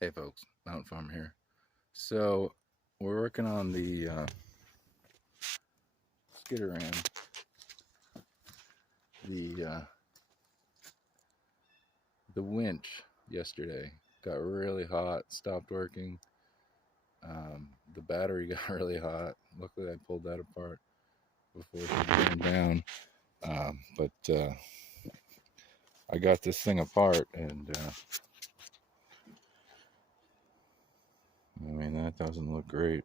Hey folks, Mountain Farm here. So we're working on the skidder ram. The winch yesterday got really hot, stopped working. The battery got really hot. Luckily I pulled that apart before it burned down. But I got this thing apart, and I mean, that doesn't look great.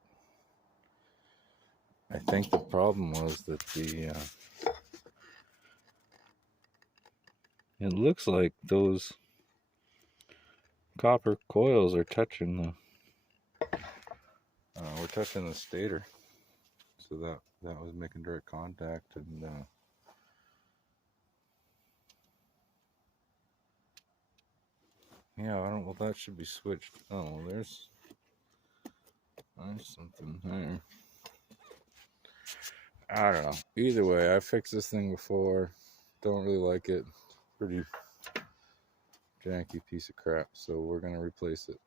I think the problem was that it looks like those copper coils are touching we're touching the stator, so that was making direct contact, and yeah, I don't. Well, that should be switched. Oh, well, there's something there. I don't know. Either way, I fixed this thing before. Don't really like it. Pretty janky piece of crap. So we're gonna replace it.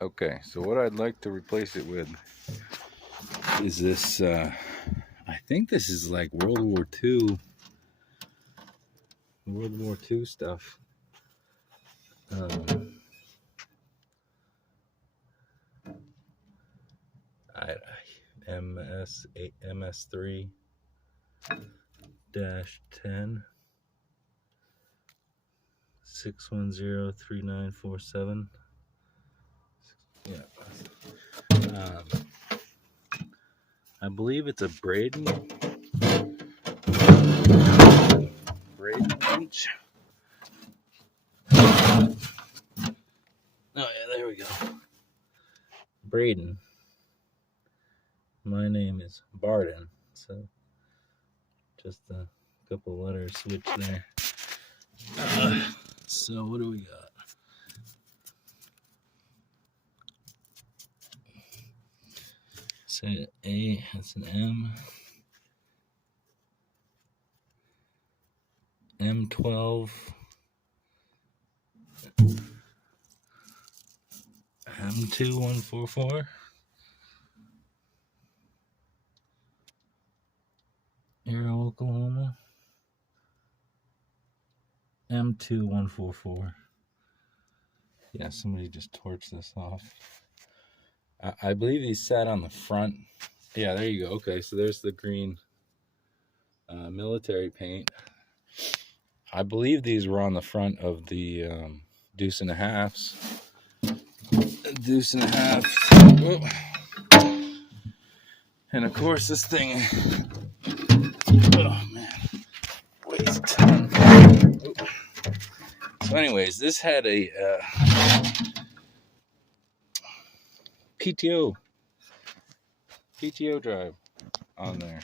Okay, so what I'd like to replace it with is this. I think this is like World War II stuff. MS3 -10 6103947. Yeah. I believe it's a Braden Winch. Oh yeah, there we go. Braden. My name is Barden, so just a couple letters switched there. So what do we got? Say A, that's an M. M12. M2144. Aero, Oklahoma. M2144. Yeah, somebody just torched this off. I believe he sat on the front. Yeah, there you go. Okay, so there's the green military paint. I believe these were on the front of the deuce and a halves. Deuce and a half. Whoop. And of course, this thing, oh man, weighs a ton. Whoop. So anyways, this had a PTO drive on there.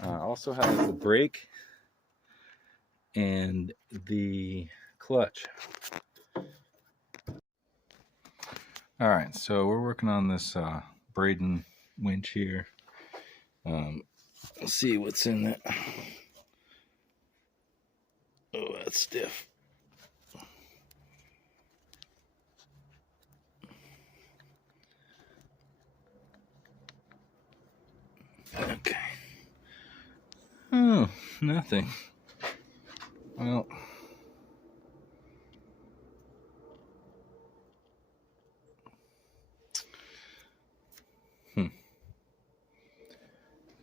Also has the brake and the clutch. All right, so we're working on this Braden winch here. Let's see what's in it. Oh, that's stiff. Okay. Oh, nothing. Well,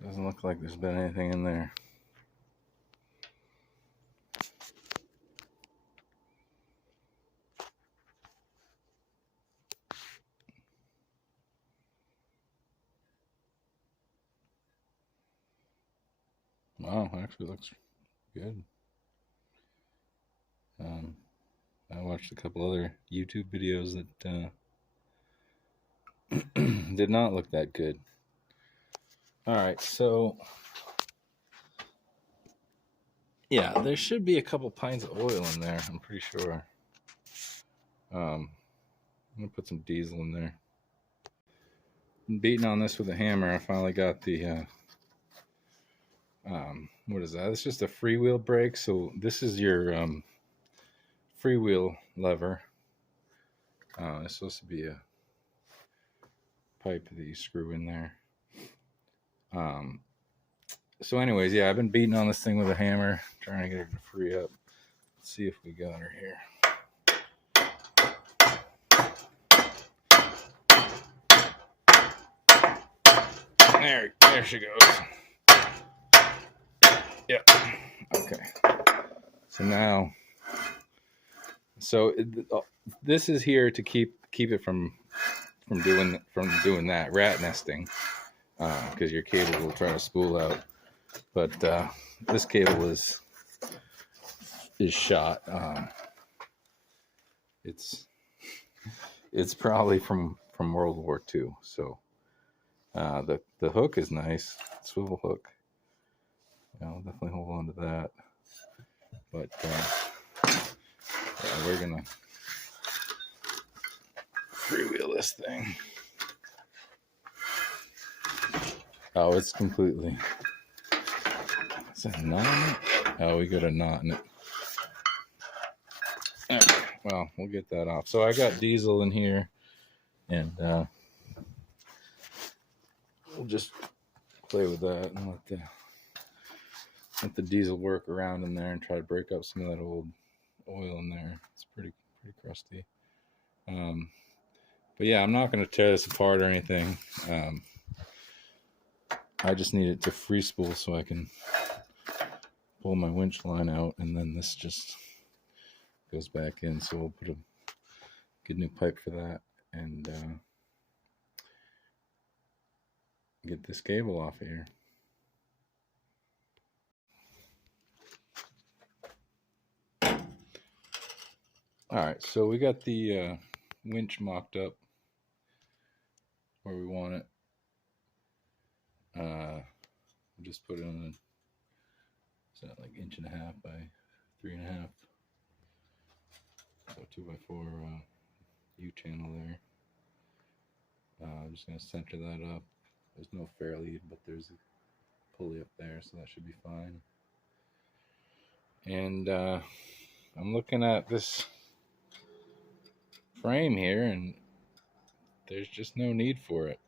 doesn't look like there's been anything in there. Wow, actually looks good. I watched a couple other YouTube videos that did not look that good. All right, so yeah, there should be a couple pints of oil in there, I'm pretty sure. I'm gonna put some diesel in there. I'm beating on this with a hammer. I finally got the what is that? It's just a freewheel brake. So this is your freewheel lever. It's supposed to be a pipe that you screw in there. So anyways, yeah, I've been beating on this thing with a hammer, trying to get her to free up. Let's see if we got her here. There she goes. Yep. Okay. So now, this is here to keep it from doing that rat nesting, because your cable will try to spool out. But this cable is shot. It's probably from World War II. So the hook is nice, swivel hook. I'll definitely hold on to that. But yeah, we're gonna freewheel this thing. Oh, it's completely. Is that a knot in it? Oh, we got a knot in it. Okay, well, we'll get that off. So I got diesel in here, and we'll just play with that and let the diesel work around in there and try to break up some of that old oil in there. It's pretty crusty. But yeah, I'm not going to tear this apart or anything. I just need it to free spool so I can pull my winch line out, and then this just goes back in. So we'll put a good new pipe for that, and get this cable off of here. All right, so we got the winch mocked up where we want it. We'll just put it on is that like 1.5 by 3.5, so 2x4 U-channel there. I'm just gonna center that up. There's no fair lead, but there's a pulley up there, so that should be fine. And I'm looking at this frame here, and there's just no need for it.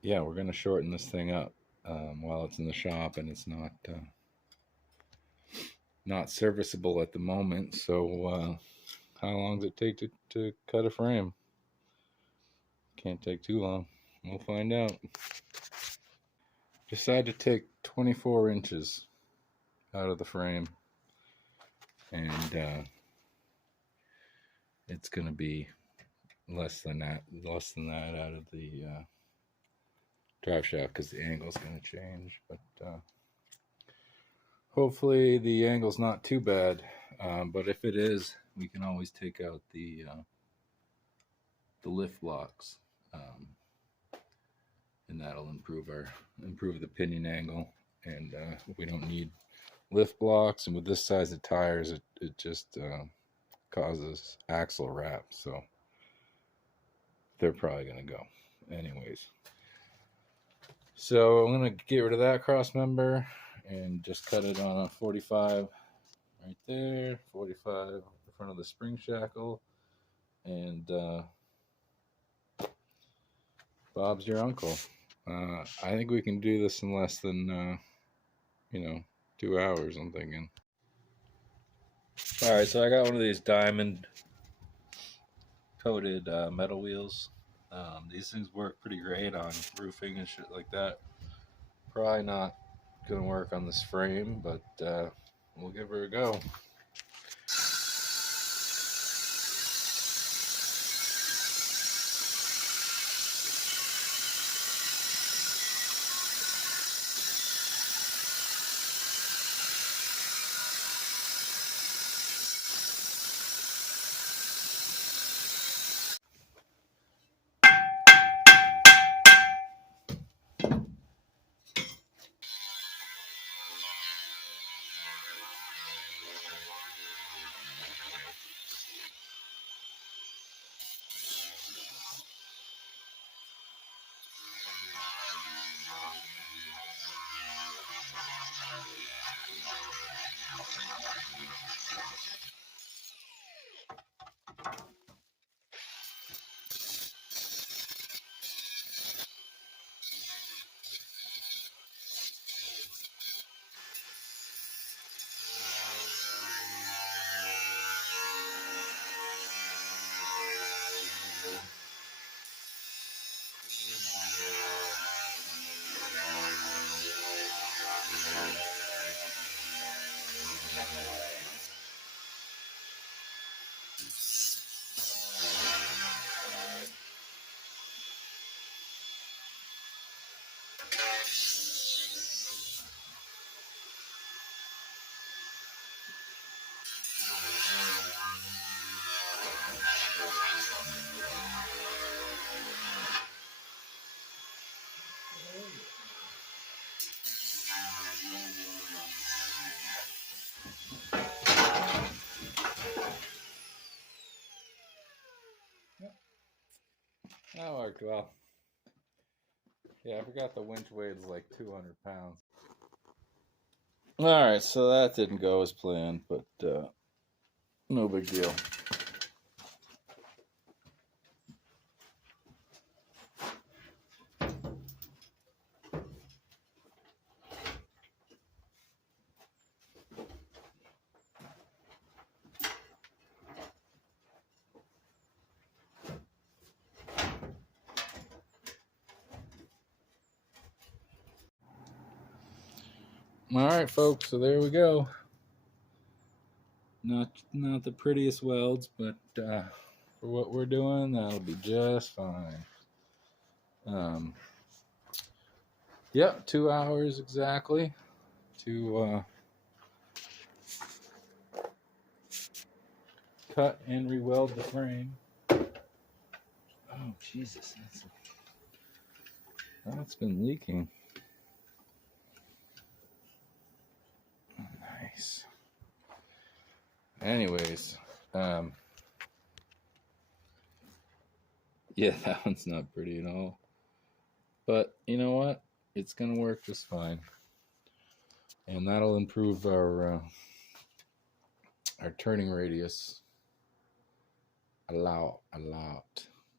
Yeah, we're gonna shorten this thing up while it's in the shop, and it's not serviceable at the moment. So how long does it take to cut a frame? Can't take too long. We'll find out. Decided to take 24 inches out of the frame, and it's gonna be less than that out of the drive shaft, because the angle's gonna change. But hopefully the angle's not too bad. But if it is, we can always take out the lift blocks, and that'll improve the pinion angle. And we don't need lift blocks. And with this size of tires, it just causes axle wrap. So they're probably gonna go anyways. So I'm gonna get rid of that cross member and just cut it on a 45 right there, 45 in front of the spring shackle, and Bob's your uncle. I think we can do this in less than 2 hours, I'm thinking. All right, so I got one of these diamond coated metal wheels. These things work pretty great on roofing and shit like that. Probably not gonna work on this frame, but we'll give her a go. That worked well. Yeah, I forgot the winch weighs like 200 pounds. Alright, so that didn't go as planned, but no big deal. Alright, folks, so there we go. Not the prettiest welds, but for what we're doing, that'll be just fine. Yep, 2 hours exactly to cut and re-weld the frame. Oh, Jesus. That's been leaking. Nice. Anyways, yeah, that one's not pretty at all. But you know what? It's going to work just fine. And that'll improve our turning radius a lot.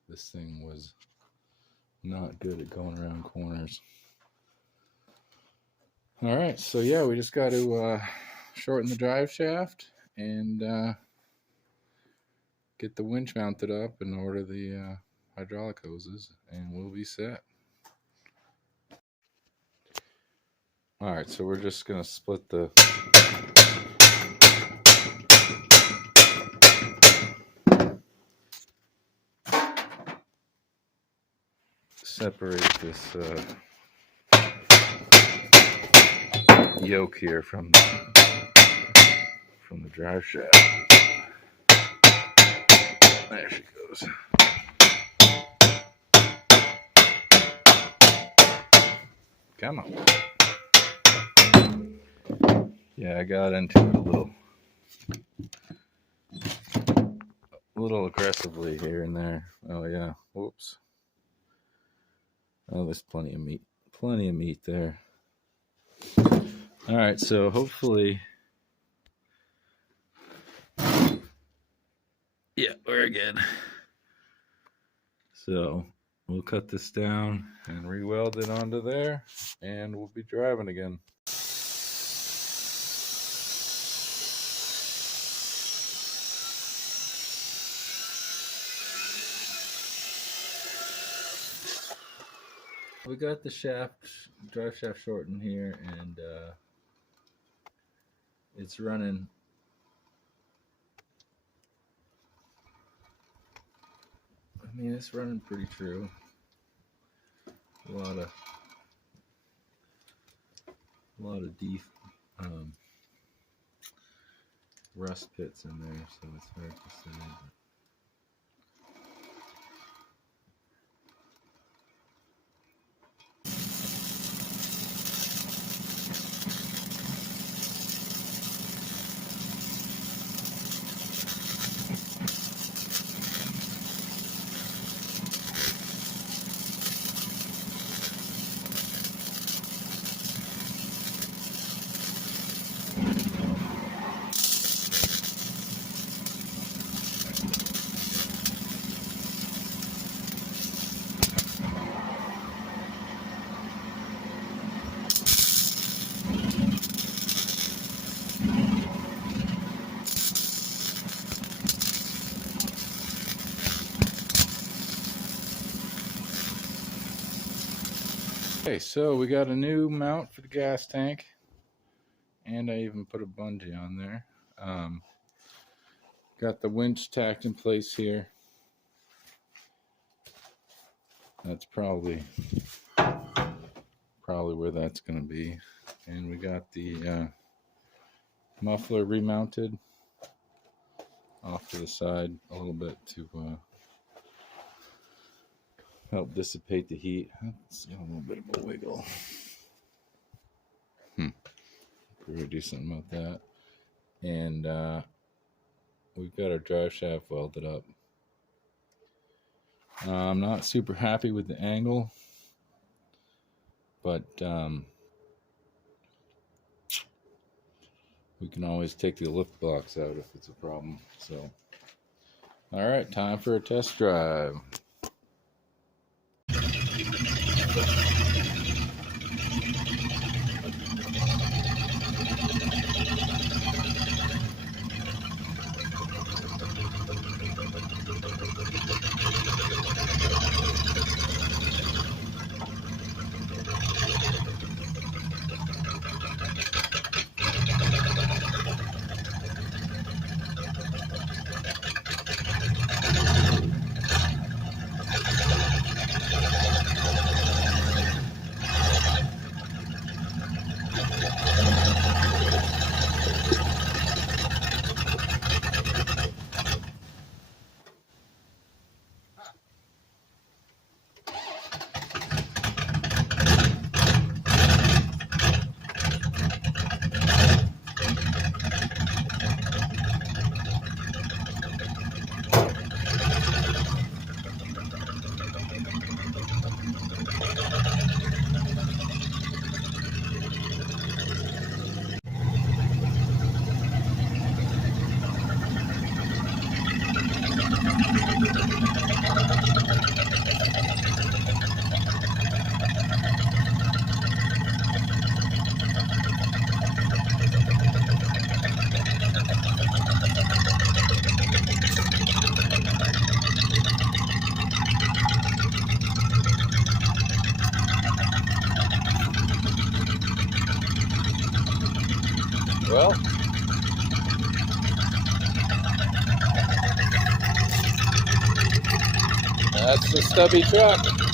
This thing was not good at going around corners. All right, so yeah, we just got to shorten the drive shaft and get the winch mounted up and order the hydraulic hoses, and we'll be set. All right, so we're just gonna split the separate this yoke here from the drive shaft. There she goes. Come on. Yeah, I got into it a little aggressively here and there. Oh yeah. Whoops. Oh, there's plenty of meat there. All right, so hopefully, yeah, we're good. So we'll cut this down and re-weld it onto there, and we'll be driving again. We got the drive shaft shortened here, and it's running. I mean, it's running pretty true. A lot of deep rust pits in there, so it's hard to say. Okay, so we got a new mount for the gas tank, and I even put a bungee on there. Got the winch tacked in place here. That's probably probably where that's going to be. And we got the muffler remounted off to the side a little bit to help dissipate the heat. Let's get a little bit of a wiggle. We're going to do something about that. And we've got our drive shaft welded up. I'm not super happy with the angle, but we can always take the lift box out if it's a problem. So, all right, time for a test drive. Well, that's the stubby truck.